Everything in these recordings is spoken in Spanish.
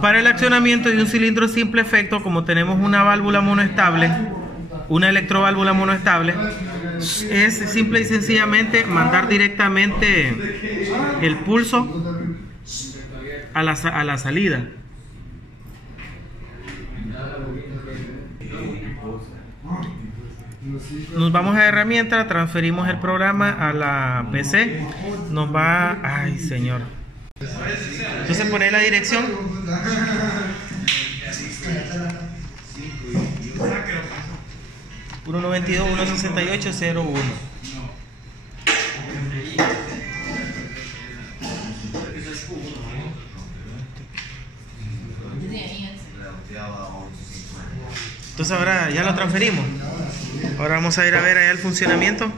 Para el accionamiento de un cilindro simple efecto, como tenemos una válvula monoestable, una electroválvula monoestable, es simple y sencillamente mandar directamente el pulso a la salida. Nos vamos a herramienta, transferimos el programa a la PC, nos va, ay señor, entonces poner la dirección, (192.168.01). Entonces ahora ya lo transferimos. Ahora vamos a ir a ver allá el funcionamiento.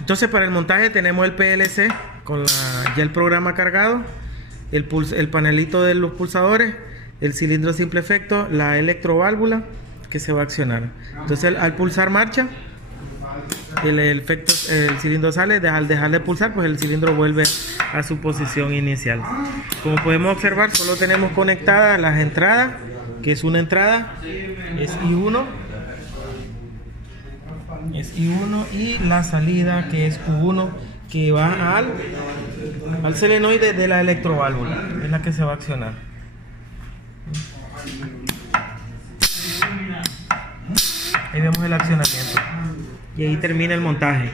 Entonces para el montaje tenemos el PLC con ya el programa cargado, el panelito de los pulsadores, el cilindro simple efecto, la electroválvula que se va a accionar. Entonces al pulsar marcha, el cilindro sale, al dejar de pulsar, pues el cilindro vuelve a su posición inicial. Como podemos observar, solo tenemos conectadas las entradas, que es una entrada, es I1, y la salida, que es Q1, que va al solenoide de la electroválvula, es la que se va a accionar. Ahí vemos el accionamiento y ahí termina el montaje.